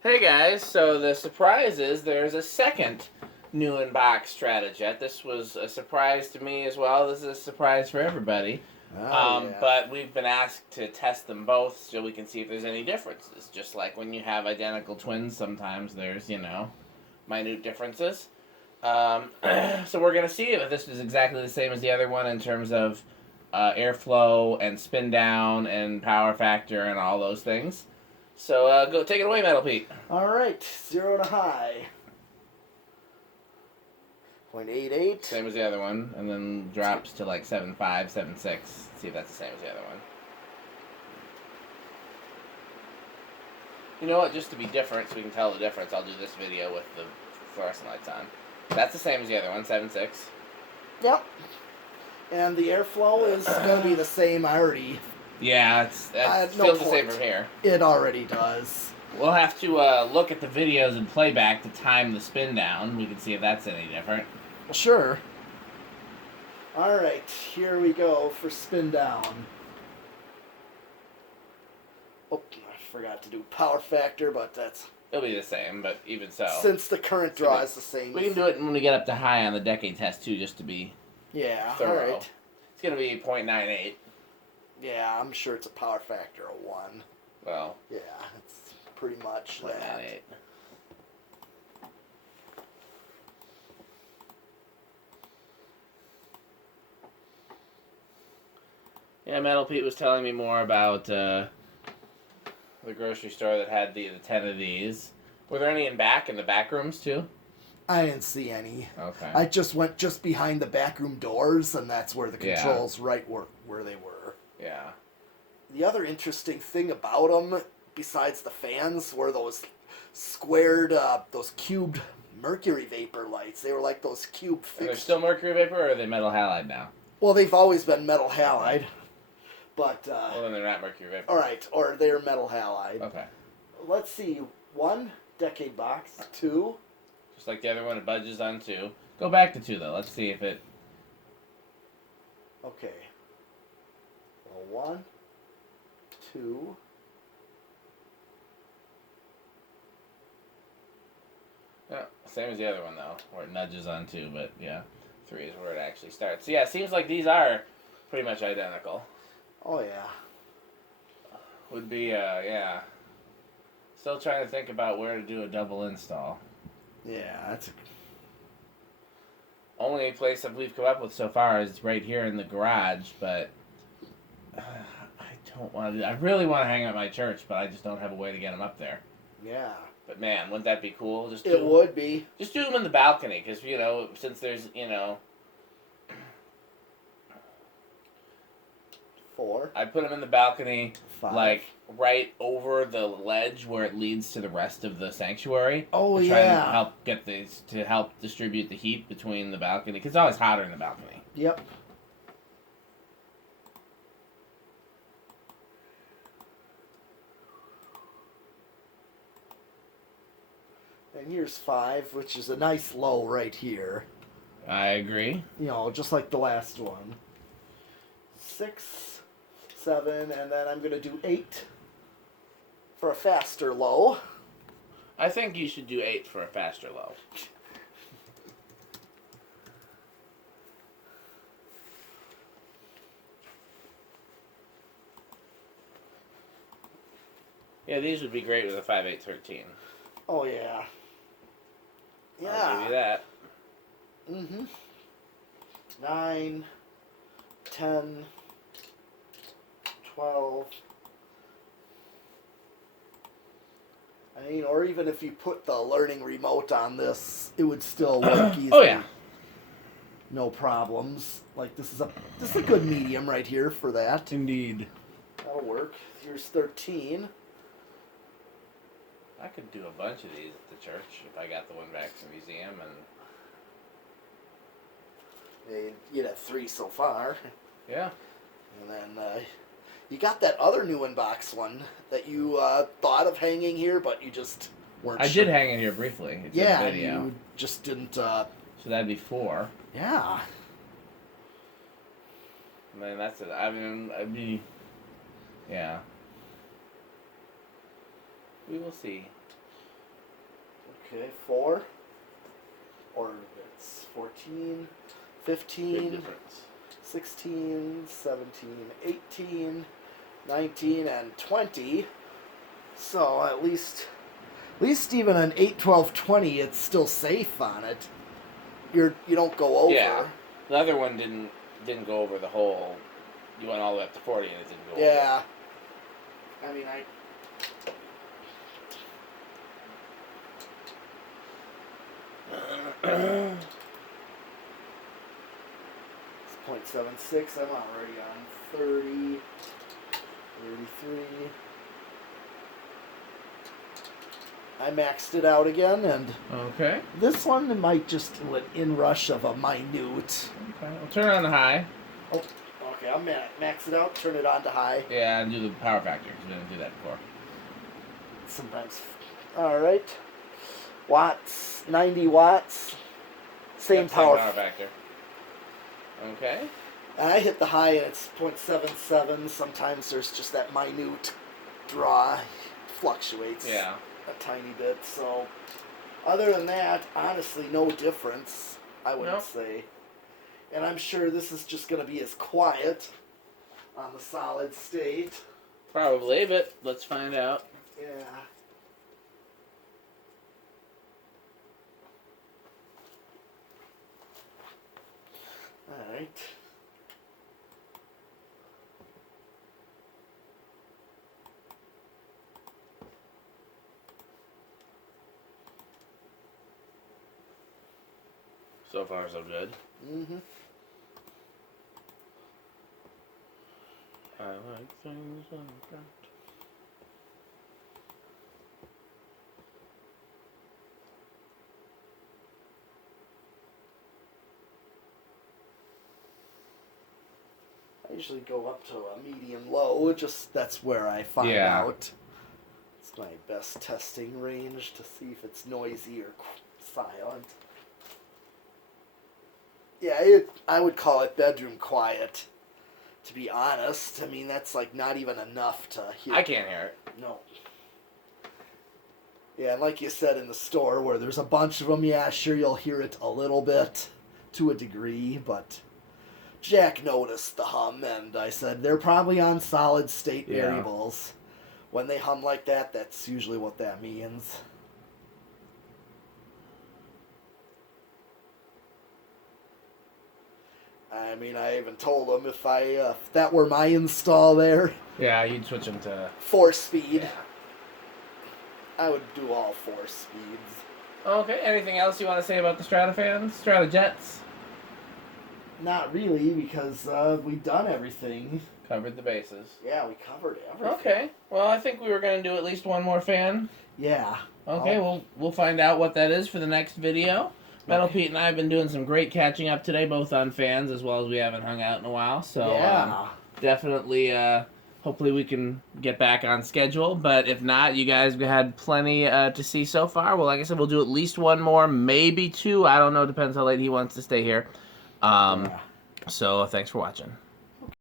Hey guys, so the surprise is there's a second new in-box Strato-Jet. This was a surprise to me as well. This is a surprise for everybody. Yeah. But we've been asked to test them both so we can see if there's any differences. Just like when you have identical twins, sometimes there's, minute differences. So we're going to see if this is exactly the same as the other one in terms of airflow and spin down and power factor and all those things. So go take it away, Metal Pete. All right, 0 to high. 0.88. Same as the other one, and then drops to like 7.5, 7.6. See if that's the same as the other one. You know what? Just to be different, so we can tell the difference, I'll do this video with the fluorescent lights on. That's the same as the other one, 7.6. Yep. And the airflow is going to be the same. I already. Yeah, it no feels the point. same from here. It already does. We'll have to look at the videos and playback to time the spin down. We can see if that's any different. Well, sure. All right, here we go for spin down. Oh, I forgot to do power factor, but that's... It'll be the same, but even so. Since the current draw is the same. We can do it when we get up to high on the decade test, too, just to be thorough. All right. It's going to be 0.98. Yeah, I'm sure it's a power factor of 1. Well. Yeah, it's pretty much 0.98. that. Yeah, Metal Pete was telling me more about the grocery store that had the 10 of these. Were there any in the back rooms too? I didn't see any. Okay. I just went just behind the back room doors, and that's where the controls right were where they were. Yeah. The other interesting thing about them, besides the fans, were those squared, those cubed mercury vapor lights. They were like those cube fixed. Are they still mercury vapor, or are they metal halide now? Well, they've always been metal halide. But, well, then they're not mercury vapor. Alright, or they're metal halide. Okay. Let's see. 1, decade box. 2. Just like the other one, it budges on 2. Go back to 2, though. Let's see if it... Okay. Well, 1, 2... Yeah, same as the other one, though, where it nudges on 2, but, yeah, 3 is where it actually starts. So, yeah, it seems like these are pretty much identical. Oh, yeah. Would be, yeah. Still trying to think about where to do a double install. Yeah, that's... Only place that we've come up with so far is right here in the garage, but I don't want to. I really want to hang out at my church, but I just don't have a way to get them up there. Yeah. But man, wouldn't that be cool? It would be. Just do them in the balcony, because since there's 4. I put them in the balcony, 5. like right over the ledge where it leads to the rest of the sanctuary. Oh, to yeah. try to help distribute the heat between the balcony, because it's always hotter in the balcony. Yep. And here's 5, which is a nice low right here. I agree. Just like the last one. 6, 7, and then I'm going to do 8 for a faster low. I think you should do 8 for a faster low. Yeah, these would be great with a 5.813. Oh, yeah. Yeah. I'll give you that. 9, 10, 12. Or even if you put the learning remote on this, it would still work easily. Oh yeah. No problems. Like this is a good medium right here for that. Indeed. That'll work. Here's 13. I could do a bunch of these at the church if I got the one back to the museum and You'd have 3 so far. yeah. And then you got that other new in-box one that you thought of hanging here, but you just weren't I sure. did hang it here briefly. It's in the video. You just didn't... So that'd be 4. Yeah. And then that's it. I mean, I'd be... Yeah. We will see. Okay, 4. Or it's 14, 15, 16, 17, 18, 19, and 20. So at least even an 8, 12, 20, it's still safe on it. You don't go over. Yeah. The other one didn't go over the whole. You went all the way up to 40 and it didn't go over. Yeah. I mean, it's 0.76. I'm already on 30, 33. I maxed it out again, and okay. This one might just do an inrush of a minute. Okay, we'll turn it on to high. Oh, okay, I'll max it out, turn it on to high. Yeah, and do the power factor, because we didn't do that before. Sometimes. Alright. Watts, 90 watts. Same power factor. Okay. And I hit the high and it's 0.77. Sometimes there's just that minute draw. Fluctuates. Yeah. A tiny bit. So, other than that, honestly, no difference, I wouldn't say. And I'm sure this is just going to be as quiet on the solid state. Probably, but let's find out. Yeah. Alright. So far, so good. Mm-hmm. I like things like that. I usually go up to a medium low, just that's where I find out. It's my best testing range to see if it's noisy or silent. Yeah, I would call it bedroom quiet, to be honest. I mean, that's like not even enough to hear. I can't hear it. No. Yeah, and like you said in the store where there's a bunch of them, yeah, sure you'll hear it a little bit to a degree, but Jack noticed the hum, and I said they're probably on solid state variables. When they hum like that, that's usually what that means. I mean, I even told them if that were my install there. Yeah, you'd switch them to 4-speed. Yeah. I would do all 4 speeds. Okay, anything else you want to say about the Strato-Fans? Strato-Jets? Not really, because we've done everything. Covered the bases. Yeah, we covered everything. Okay, well, I think we were going to do at least one more fan. Yeah. Okay, we'll find out what that is for the next video. Metal Pete and I have been doing some great catching up today, both on fans as well as we haven't hung out in a while. So definitely, hopefully we can get back on schedule. But if not, you guys had plenty to see so far. Well, like I said, we'll do at least one more, maybe 2. I don't know. Depends how late he wants to stay here. So thanks for watching.